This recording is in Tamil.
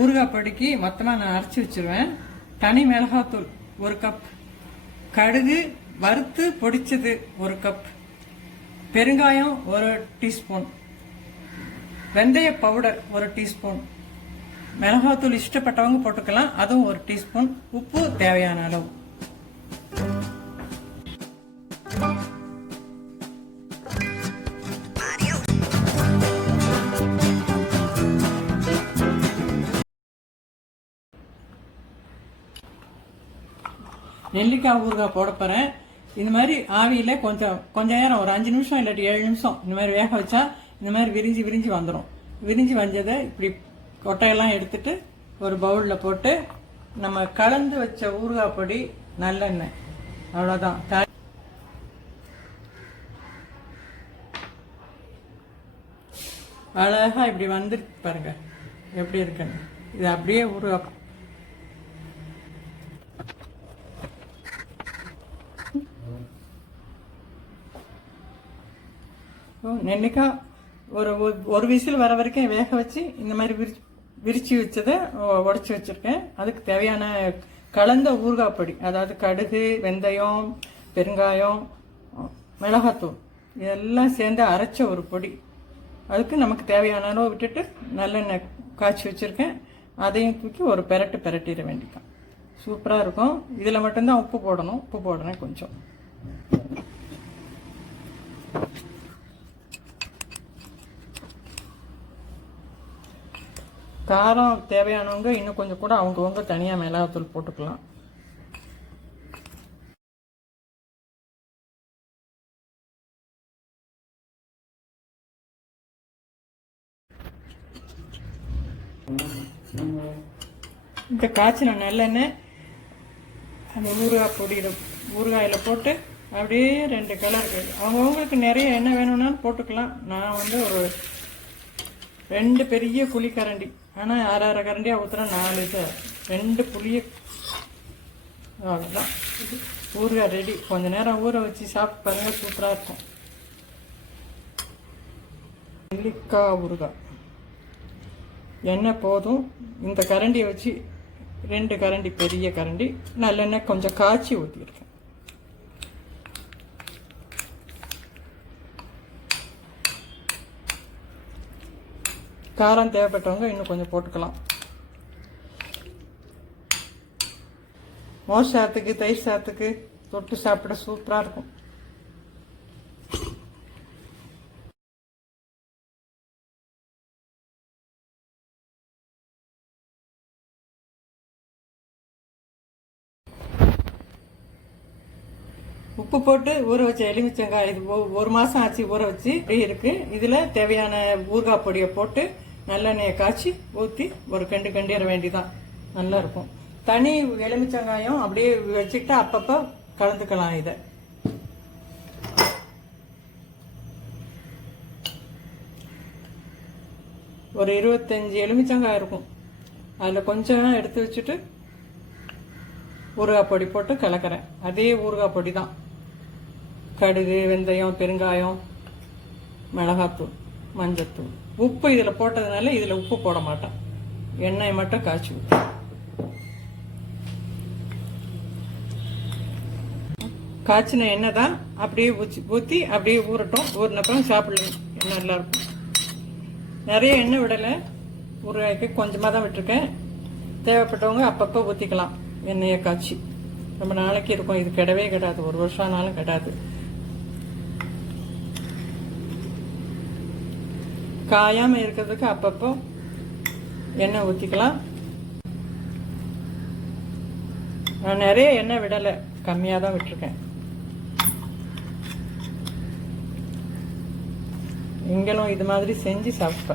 ஊறுகாய் பொடிக்கு மொத்தமாக நான் அரைச்சி வச்சிருவேன். தனி மிளகாத்தூள் 1 கப், கடுகு வறுத்து பொடிச்சது 1 கப், பெருங்காயம் 1 டீஸ்பூன், வெந்தய பவுடர் 1 டீஸ்பூன், மிளகாத்தூள் இஷ்டப்பட்டவங்க போட்டுக்கலாம், அதுவும் 1 டீஸ்பூன், உப்பு தேவையான அளவு. நெல்லிக்காய் ஊறுகாய் போட போறேன். இந்த மாதிரி ஆவியில கொஞ்ச நேரம் ஒரு 5 நிமிஷம் இல்லாட்டி 7 நிமிஷம் இந்த மாதிரி வேக வச்சா இந்த மாதிரி விரிஞ்சு வந்துடும். விரிஞ்சு வந்ததை இப்படி கொட்டையெல்லாம் எடுத்துட்டு ஒரு பவுல்ல போட்டு நம்ம கலந்து வச்ச ஊறுகாய் பொடி, நல்லெண்ணெய், அவ்வளவுதான். அழகா இப்படி வந்துருக்கு பாருங்க எப்படி இருக்குன்னு. இது அப்படியே ஊறுகாய் நெல்லிக்காய் ஒரு விசில் வர வரைக்கும் வேக வச்சு இந்த மாதிரி விரிச்சு வச்சதை உடச்சி வச்சிருக்கேன். அதுக்கு தேவையான கலந்த ஊறுகாய் பொடி, அதாவது கடுகு, வெந்தயம், பெருங்காயம், மிளகாத்தூள் இதெல்லாம் சேர்ந்து அரைச்ச ஒரு பொடி. அதுக்கு நமக்கு தேவையான அளவு விட்டுட்டு நல்லெண்ணெய் காய்ச்சி வச்சிருக்கேன். அதையும் தூக்கி ஒரு பெரட்டிட வேண்டியதான். சூப்பராக இருக்கும். இதில் மட்டும்தான் உப்பு போடணும். உப்பு போடுறேன் கொஞ்சம். காரம் தேவையானவங்க இன்னும் கொஞ்சம் கூட அவங்கவுங்க தனியாக மிளகாத்தூள் போட்டுக்கலாம். இந்த காய்ச்சின நல்லெண்ணெய் அந்த ஊறுகாயில் போட்டு அப்படியே 2 கலர் அவங்கவுங்களுக்கு நிறைய எண்ணெய் வேணும்னாலும் போட்டுக்கலாம். நான் ஒரு 2 பெரிய புளிக்கரண்டி, ஆனால் 6 கரண்டியாக ஊற்றுறேன். 4 இது 2 புளிய, அவ்வளோதான். ஊறுகாய் ரெடி. கொஞ்ச நேரம் ஊற வச்சு சாப்பிட்டு பாருங்க, சூப்பராக இருக்கும். நெல்லிக்காய் ஊறுகாய் எண்ணெய் போதும். இந்த கரண்டியை வச்சு 2 கரண்டி, பெரிய கரண்டி நல்லெண்ணெய் கொஞ்சம் காய்ச்சி ஊற்றிருக்கேன். காரம் தேவைப்பட்டவங்க இன்னும் கொஞ்சம் போட்டுக்கலாம். மோர் சாத்துக்கு, தயிர் சாத்துக்கு தொட்டு சாப்பிட சூப்பராக இருக்கும். உப்பு போட்டு ஊற வச்ச எலுமிச்சங்காய், இது 1 மாசம் ஆச்சு ஊற வச்சு இருக்கு. இதுல தேவையான ஊறுகாய் பொடியை போட்டு நல்லெண்ணெயை காய்ச்சி ஊற்றி ஒரு கண்டிட வேண்டிதான். நல்லா இருக்கும். தனி எலுமிச்சங்காயம் அப்படியே வச்சுக்கிட்டு அப்பப்போ கலந்துக்கலாம். இதை ஒரு 25 எலுமிச்சங்காய் இருக்கும். அதில் கொஞ்சம் எடுத்து வச்சுட்டு ஊறுகாய் பொடி போட்டு கலக்கிறேன். அதே ஊறுகாய் பொடி தான். கடுகு, வெந்தயம், பெருங்காயம், மிளகாத்தூள், மஞ்சத்தூள், உப்பு இதில் போட்டதுனால இதில் உப்பு போட மாட்டேன். எண்ணெய் மட்டும் காய்ச்சி ஊற்றி காய்ச்சின எண்ணெய் தான் அப்படியே ஊற்றி அப்படியே ஊறட்டும். ஊறினப்புறம் சாப்பிடலாம். எண்ணெய் நல்லா இருக்கும். நிறைய எண்ணெய் விடலை. ஊறுகாய்க்கு கொஞ்சமாக தான் விட்டுருக்கேன். தேவைப்பட்டவங்க அப்பப்போ ஊற்றிக்கலாம். எண்ணெயை காய்ச்சி ரொம்ப நாளைக்கு இருக்கும். இது கெடவே கெடாது. 1 வருஷம் ஆனாலும் கெடாது. காயாம இருக்கிறதுக்கு அப்பப்போ எண்ணெய் ஊற்றிக்கலாம். நான் நிறைய எண்ணெய் விடலை, கம்மியாக தான் விட்டுருக்கேன். நீங்களும் இது மாதிரி செஞ்சு சாப்பிட்டு